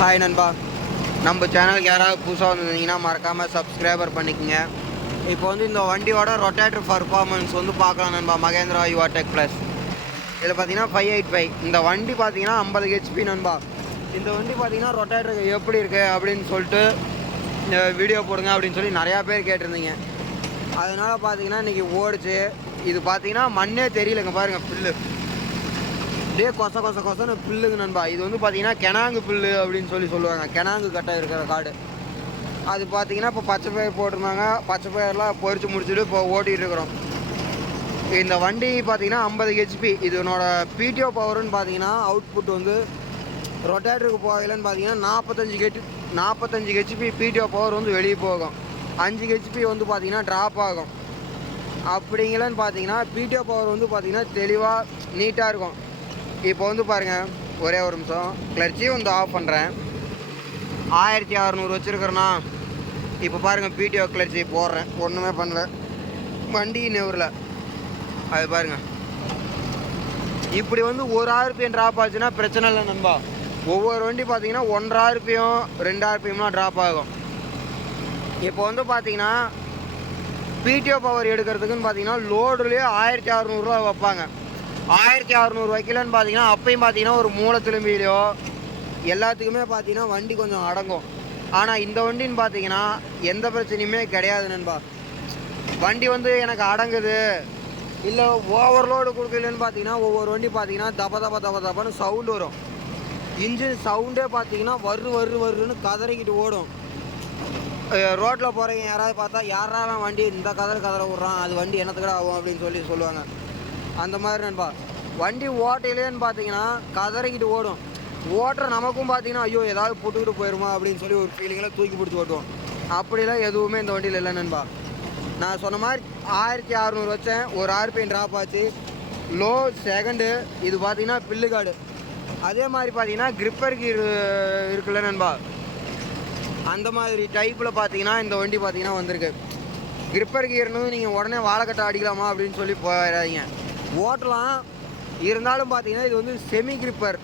Hi நண்பா. நம்ம சேனலுக்கு யாராவது புதுசாக வந்திருந்தீங்கன்னா மறக்காமல் சப்ஸ்கிரைபர் பண்ணிக்கோங்க. இப்போ வந்து இந்த வண்டியோட ரொட்டேட்டர் பர்ஃபார்மன்ஸ் வந்து பார்க்கலாம் நண்பா. மகேந்திரா யுவா டெக் ப்ளஸ் இதில் பார்த்தீங்கன்னா ஃபைவ் எயிட் ஃபைவ் இந்த வண்டி பார்த்தீங்கன்னா ஐம்பது ஹெச்பி நண்பா. இந்த வண்டி பார்த்தீங்கன்னா ரொட்டேட்டருக்கு எப்படி இருக்குது அப்படின்னு சொல்லிட்டு வீடியோ போடுங்க அப்படின்னு சொல்லி நிறையா பேர் கேட்டிருந்தீங்க. அதனால் பார்த்தீங்கன்னா இன்றைக்கி ஓடிச்சு. இது பார்த்தீங்கன்னா மண்ணே தெரியலங்க பாருங்கள் ஃபில்லு அப்படியே கொச கொச கொசன்னு புல்லுங்க நண்பா. இது வந்து பார்த்தீங்கன்னா கெனாங்கு புல்லு அப்படின்னு சொல்லி சொல்லுவாங்க. கெனாங்கு கட்டாக இருக்கிற காடு. அது பார்த்தீங்கன்னா இப்போ பச்சை பயிர் போட்டிருந்தாங்க. பச்சை பயிரெலாம் பொறிச்சு முடிச்சுட்டு இப்போ ஓட்டிகிட்டு இருக்கிறோம். இந்த வண்டி பார்த்தீங்கன்னா ஐம்பது ஹெச்பி இதனோட பிடிஓ பவர்னு பார்த்தீங்கன்னா அவுட்புட் வந்து ரொட்டேட்டருக்கு போகலன்னு பார்த்தீங்கன்னா நாற்பத்தஞ்சு ஹெச் நாற்பத்தஞ்சு ஹெச்பி பிடிஓ பவர் வந்து வெளியே போகும். அஞ்சு ஹெச்பி வந்து பார்த்தீங்கன்னா ட்ராப் ஆகும். அப்படிங்களன்னு பார்த்தீங்கன்னா பிடிஓ பவர் வந்து பார்த்தீங்கன்னா தெளிவாக நீட்டாக இருக்கும். இப்போ வந்து பாருங்கள் ஒரே ஒரு நிமிஷம். கிளர்ச்சியும் வந்து ஆஃப் பண்ணுறேன் ஆயிரத்தி அறநூறு வச்சுருக்கிறேன்னா இப்போ பாருங்கள் பிடிஓ கிளர்ச்சி போடுறேன். ஒன்றுமே பண்ணல. வண்டி நெவரில். அது பாருங்கள் இப்படி வந்து ஒரு ஆர்பிஎம் ட்ராப் ஆச்சுன்னா பிரச்சனை இல்லை நண்பா. ஒவ்வொரு வண்டி பார்த்தீங்கன்னா ஒன்றரை ஆர்பிஎம் ரெண்டு ஆர்பிஎம்லாம் ட்ராப் ஆகும். இப்போ வந்து பார்த்தீங்கன்னா பிடிஓ பவர் எடுக்கிறதுக்குன்னு பார்த்தீங்கன்னா லோடுலேயே ஆயிரத்தி அறநூறுரூவா வைப்பாங்க. ஆயிரத்தி அறநூறு வைக்கலன்னு பார்த்தீங்கன்னா அப்பயும் பார்த்தீங்கன்னா ஒரு மூளை திரும்பியிலையோ எல்லாத்துக்குமே பார்த்தீங்கன்னா வண்டி கொஞ்சம் அடங்கும். ஆனால் இந்த வண்டின்னு பார்த்தீங்கன்னா எந்த பிரச்சனையுமே கிடையாது நண்பா. வண்டி வந்து எனக்கு அடங்குது. இல்லை ஓவர்லோடு கொடுக்கலன்னு பார்த்தீங்கன்னா ஒவ்வொரு வண்டி பார்த்தீங்கன்னா தப தப தப தபன்னு சவுண்டு வரும். இன்ஜின் சவுண்டே பார்த்தீங்கன்னா வரு வரு வருன்னு கதறிக்கிட்டு ஓடும். ரோட்டில் போகிறவங்க யாராவது பார்த்தா யாராலும் வண்டி இந்த கதற கதற விட்றான் அது வண்டி என்னத்துக்கடா ஆகும் அப்படின்னு சொல்லி சொல்லுவாங்க. அந்த மாதிரி நண்பா. வண்டி ஓட்டையிலேன்னு பார்த்தீங்கன்னா கதறிக்கிட்டு ஓடும். ஓட்டுற நமக்கும் பார்த்தீங்கன்னா ஐயோ ஏதாவது போட்டுக்கிட்டு போயிடுமா அப்படின்னு சொல்லி ஒரு ஃபீலிங்கில் தூக்கி பிடிச்சி ஓட்டுவோம். அப்படிலாம் எதுவுமே இந்த வண்டியில் இல்லை நண்பா. நான் சொன்ன மாதிரி ஆயிரத்தி அறநூறு வச்சேன். ஒரு ஆர்பிஎம் ட்ராப் ஆச்சு. லோ செகண்டு இது பார்த்தீங்கன்னா பில்லு கார்டு. அதே மாதிரி பார்த்தீங்கன்னா கிரிப்பர் கீர் இருக்குல்ல நண்பா. அந்த மாதிரி டைப்பில் பார்த்தீங்கன்னா இந்த வண்டி பார்த்தீங்கன்னா வந்திருக்கு. கிரிப்பர் கீர்னு நீங்கள் உடனே வாழைக்கட்டை அடிக்கலாமா அப்படின்னு சொல்லி போயிடாதீங்க. ஓட்டலாம். இருந்தாலும் பார்த்தீங்கன்னா இது வந்து செமி கிரிப்பர்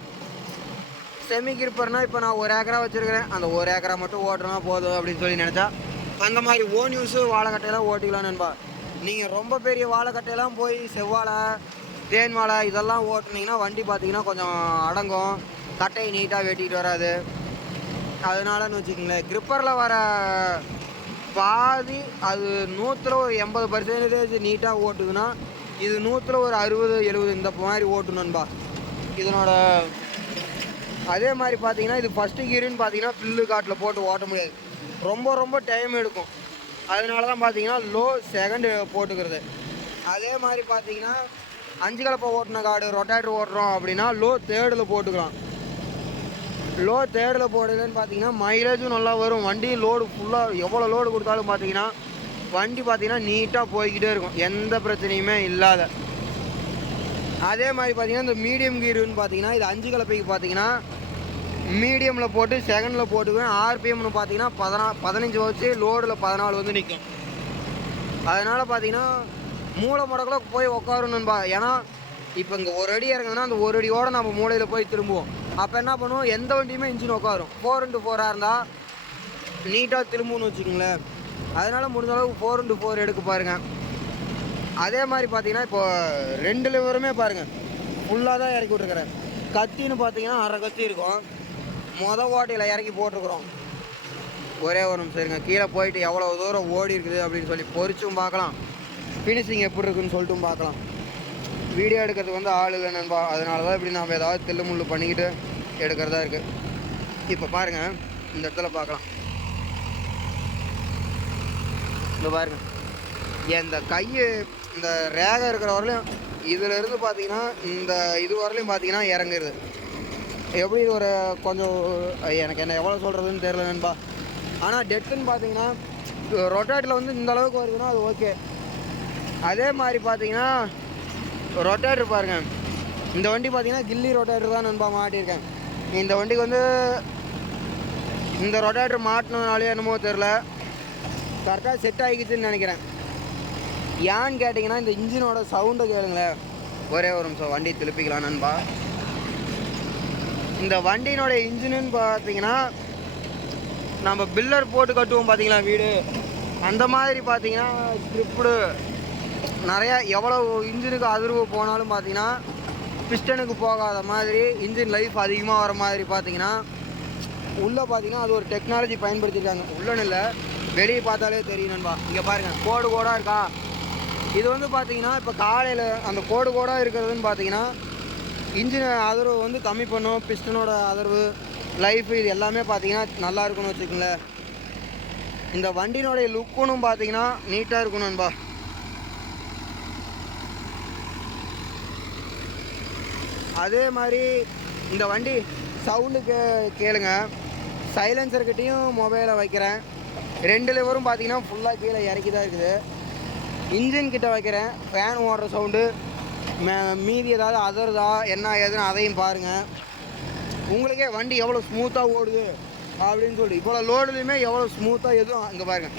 செமி கிரிப்பர்னால் இப்போ நான் ஒரு ஏக்கரா வச்சுருக்கிறேன். அந்த ஒரு ஏக்கரா மட்டும் ஓட்டுனா போதும் அப்படின்னு சொல்லி நினச்சா அந்த மாதிரி ஓன் யூஸு வாழைக்கட்டையெல்லாம் ஓட்டிக்கலாம் நண்பா. நீங்கள் ரொம்ப பெரிய வாழைக்கட்டையெல்லாம் போய் செவ்வாழை தேன் வாழை இதெல்லாம் ஓட்டுனீங்கன்னா வண்டி பார்த்தீங்கன்னா கொஞ்சம் அடங்கும். கட்டையை நீட்டாக வெட்டிக்கிட்டு வராது. அதனாலன்னு வச்சுக்கோங்களேன் கிரிப்பரில் வர பாதி அது நூற்றில் ஒரு எண்பது பர்சன்டேஜ் நீட்டாக ஓட்டுதுன்னா இது நூற்றில் ஒரு அறுபது எழுபது இந்த மாதிரி ஓட்டணும்பா இதனோட அதே மாதிரி பார்த்தீங்கன்னா இது ஃபஸ்ட்டு கீருன்னு பார்த்தீங்கன்னா பில்லு காட்டில் போட்டு ஓட்ட முடியாது. ரொம்ப ரொம்ப டைம் எடுக்கும். அதனால தான் பார்த்தீங்கன்னா லோ செகண்டு போட்டுக்கிறது. அதே மாதிரி பார்த்தீங்கன்னா அஞ்சு கலப்பை ஓட்டின காடு ரொட்டேட்டர் ஓட்டுறோம் அப்படின்னா லோ தேர்டில் போட்டுக்கலாம் லோ தேர்டில் போடலன்னு பார்த்தீங்கன்னா மைலேஜும் நல்லா வரும். வண்டி லோடு ஃபுல்லாக எவ்வளோ லோடு கொடுத்தாலும் பார்த்தீங்கன்னா வண்டி பார்த்தீங்கன்னா நீட்டாக போய்கிட்டே இருக்கும். எந்த பிரச்சனையுமே இல்லாத. அதே மாதிரி பார்த்தீங்கன்னா இந்த மீடியம் கீருன்னு பார்த்தீங்கன்னா இது அஞ்சு கலப்பைக்கு பார்த்தீங்கன்னா மீடியமில் போட்டு செகண்டில் போட்டுக்குவேன். ஆர்பிஎம்னு பார்த்தீங்கன்னா பதினா பதினஞ்சு வச்சு லோடில் பதினாலு வந்து நிற்கும் அதனால் பார்த்தீங்கன்னா மூளை முடக்கில் போய் உட்காரணும்பா ஏன்னா இப்போ இங்கே ஒரு அடி இறங்குதுன்னா அந்த ஒரு அடியோடு நம்ம மூளையில் போய் திரும்புவோம். அப்போ என்ன பண்ணுவோம்? எந்த வண்டியுமே இன்ஜின் உட்காரும் ஃபோர் இன்ட்டு ஃபோராக இருந்தால் நீட்டாக திரும்புன்னு வச்சுக்கோங்களேன். அதனால் முடிஞ்ச அளவுக்கு ஃபோர் இன்ட்டு ஃபோர் எடுக்க பாருங்கள் அதே மாதிரி பார்த்தீங்கன்னா இப்போ ரெண்டு லிவருமே பாருங்கள் ஃபுல்லாக தான் இறக்கி விட்ருக்குறேன் கத்தின்னு பார்த்தீங்கன்னா அரை கத்தி இருக்கும். மொத ஓட்டையில் இறக்கி போட்டிருக்குறோம். ஒரே ஒரு நிமிஷம் இருங்க. கீழே போயிட்டு எவ்வளோ தூரம் ஓடி இருக்குது அப்படின்னு சொல்லி பொறிச்சும் பார்க்கலாம். ஃபினிஷிங் எப்படி இருக்குன்னு சொல்லிட்டும் பார்க்கலாம். வீடியோ எடுக்கிறதுக்கு வந்து ஆள் இல்லை நண்பா. அதனால தான் இப்படி நம்ம ஏதாவது தில்லு முள்ளு பண்ணிக்கிட்டு எடுக்கிறதா இருக்குது இப்போ பாருங்கள் இந்த இடத்துல பார்க்கலாம். இந்த பாருங்க. இந்த கை இந்த ரேகை இருக்கிற வரலையும் இதில் இருந்து பார்த்தீங்கன்னா இந்த இது வரலையும் பார்த்தீங்கன்னா இறங்குறது எப்படி இது ஒரு கொஞ்சம் எனக்கு என்ன எவ்வளோ சொல்கிறதுன்னு தெரில நண்பா. ஆனால் டெட்டுன்னு பார்த்தீங்கன்னா ரொட்டேட்டில் வந்து இந்த அளவுக்கு வருதுன்னா அது ஓகே. அதே மாதிரி பார்த்தீங்கன்னா ரொட்டேட்டர் பாருங்க. இந்த வண்டி பார்த்தீங்கன்னா கில்லி ரொட்டேட்டர் தான் நண்பா மாட்டியிருக்கேன். இந்த வண்டிக்கு வந்து இந்த ரொட்டேட்டர் மாட்டினதுனாலே என்னமோ தெரில கரெக்டாக செட் ஆகிக்கிச்சுன்னு நினைக்கிறேன். ஏன்னு கேட்டிங்கன்னா இந்த இன்ஜினோட சவுண்டை கேளுங்களேன். ஒரே ஒரு நிமிஷம் வண்டி திருப்பிக்கலாம் நண்பா. இந்த வண்டியினுடைய இன்ஜினுன்னு பார்த்தீங்கன்னா நம்ம பில்லர் போட்டு கட்டுவோம் பார்த்தீங்களா வீடு? அந்த மாதிரி பார்த்தீங்கன்னா ஸ்ட்ரிப்டு நிறையா எவ்வளோ இன்ஜினுக்கு அதிர்வு போனாலும் பார்த்தீங்கன்னா பிஸ்டனுக்கு போகாத மாதிரி இன்ஜின் லைஃப் அதிகமாக வர மாதிரி பார்த்தீங்கன்னா உள்ளே பார்த்தீங்கன்னா அது ஒரு டெக்னாலஜி பயன்படுத்தியிருக்காங்க. உள்ளன்னு இல்லை. வெளியே பார்த்தாலே தெரியும் நண்பா. இங்கே பாருங்கள் கோடு கோடாக இருக்கா? இது வந்து பார்த்தீங்கன்னா இப்போ காலையில் அந்த கோடு கோடாக இருக்கிறதுன்னு பார்த்தீங்கன்னா இன்ஜின் ஆதரவு வந்து கம்மி பண்ணும் பிஸ்டனோட ஆதரவு லைஃப் இது எல்லாமே பார்த்தீங்கன்னா நல்லா இருக்கும்னு வச்சுக்கோங்களேன். இந்த வண்டினுடைய லுக்குன்னு பார்த்தீங்கன்னா நீட்டாக இருக்கும் நண்பா. அதே மாதிரி இந்த வண்டி சவுண்டு கே கேளுங்க. சைலன்சர்கிட்டையும் மொபைலை வைக்கிறேன். ரெண்டு லிவரும் பார்த்தீங்கன்னா ஃபுல்லாக கீழே இறக்கி தான் இருக்குது. இன்ஜின் கிட்ட வைக்கிறேன். ஃபேன் ஓடுற சவுண்டு மீதி ஏதாவது அதர்தா என்ன ஏதுன்னு அதையும் பாருங்கள் உங்களுக்கே வண்டி எவ்வளோ ஸ்மூத்தாக ஓடுது அப்படின்னு சொல்லி. இவ்வளோ லோடுலையுமே எவ்வளோ ஸ்மூத்தாக எதுவும் அங்கே பாருங்கள்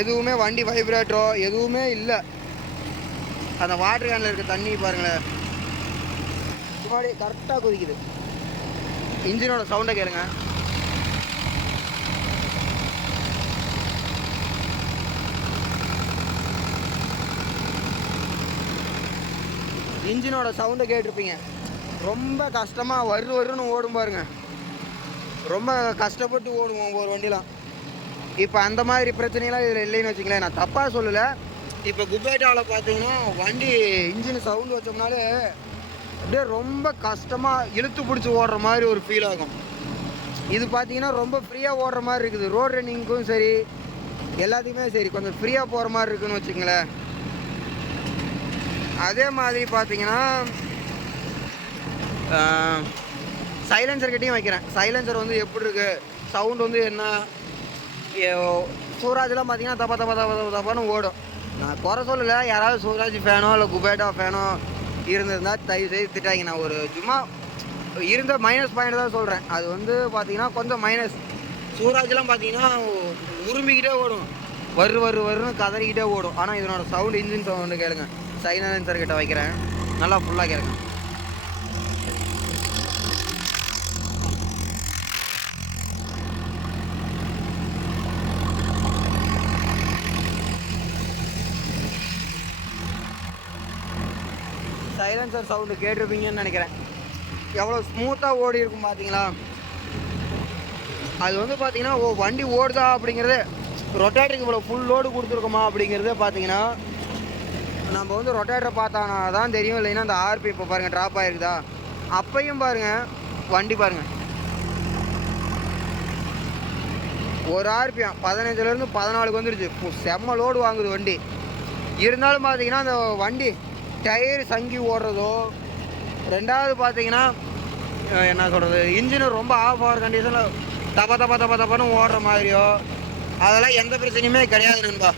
எதுவுமே வண்டி வைப்ரேட்டரோ எதுவுமே இல்லை. அந்த வாட்டர் கேனில் இருக்க தண்ணி பாருங்களேன். முன்னாடி கரெக்டாக குதிக்குது. இன்ஜினோட சவுண்டை கேளுங்க. இன்ஜினோட சவுண்டை கேட்டிருப்பீங்க. ரொம்ப கஷ்டமாக வரு வருன்னு ஓடும் பாருங்க. ரொம்ப கஷ்டப்பட்டு ஓடுவோம் ஒவ்வொரு வண்டிலாம். இப்போ அந்த மாதிரி பிரச்சனைலாம் இதில் இல்லைன்னு வச்சுங்களேன் நான் தப்பாக சொல்லலை. இப்போ குபேட்டாவில் பார்த்தீங்கன்னா வண்டி இன்ஜின் சவுண்டு வச்சோம்னாலே அப்படியே ரொம்ப கஷ்டமாக இழுத்து பிடிச்சி ஓடுற மாதிரி ஒரு ஃபீல் ஆகும் இது பார்த்தீங்கன்னா ரொம்ப ஃப்ரீயாக ஓடுற மாதிரி இருக்குது. ரோட் ரன்னிங்க்கும் சரி எல்லாத்தையுமே சரி கொஞ்சம் ஃப்ரீயாக போகிற மாதிரி இருக்குன்னு வச்சுங்களேன் அதே மாதிரி பார்த்தீங்கன்னா சைலன்சர் கிட்டேயும் வைக்கிறேன். சைலன்சர் வந்து எப்படி இருக்குது சவுண்ட் வந்து என்ன? ஏ- சூராஜ்லாம் பார்த்தீங்கன்னா தப்பா தப்பா தப்பா தப்பா தப்பான்னு ஓடும். நான் குறை சொல்லலை. யாராவது சூராஜ் ஃபேனோ இல்லை குபேட்டா ஃபேனோ இருந்திருந்தா தயவு செய்து திட்டாங்க நான் ஒரு சும்மா இருந்த மைனஸ் பாயிண்ட் தான் சொல்கிறேன் அது வந்து பார்த்தீங்கன்னா கொஞ்சம் மைனஸ் சூராஜ்லாம் பார்த்தீங்கன்னா உருமிக்கிட்டே ஓடும். வரு வரு வருன்னு கதறிக்கிட்டே ஓடும். ஆனால் இதனோட சவுண்ட் இன்ஜின் சவுண்டு கேளுங்க. சைலன்சர் கிட்ட வைக்கிறேன். நல்லா ஃபுல்லாக கேளுங்க சைலன்சர் சவுண்டு கேட்டிருப்பீங்கன்னு நினைக்கிறேன். எவ்வளோ ஸ்மூத்தாக ஓடி இருக்கும் பார்த்தீங்களா அது வந்து பார்த்தீங்கன்னா ஓ வண்டி ஓடுதா அப்படிங்கிறது ரொட்டேட்டருக்கு இவ்வளோ ஃபுல் லோடு கொடுத்துருக்கோமா அப்படிங்கிறதே பார்த்தீங்கன்னா நம்ம வந்து ரொட்டேட்டரை பார்த்தானா தான் தெரியும் இல்லைன்னா அந்த ஆர்பி இப்போ பாருங்கள் ட்ராப் ஆகிருக்குதா அப்பையும் பாருங்கள் வண்டி பாருங்கள் ஒரு ஆர்பிஎம் பதினஞ்சுலேருந்து பதினாலுக்கு வந்துருச்சு. செம்ம லோடு வாங்குது வண்டி. இருந்தாலும் பார்த்தீங்கன்னா அந்த வண்டி டயர் சங்கி ஓடுறதோ ரெண்டாவது பார்த்தீங்கன்னா என்ன சொல்கிறது இன்ஜின் ரொம்ப ஆஃப் ஆகிற கண்டிஷனில் தப்ப தப்ப தப்ப தப்பன்னு ஓடுற மாதிரியோ அதெல்லாம் எந்த பிரச்சனையுமே கிடையாது நண்பா.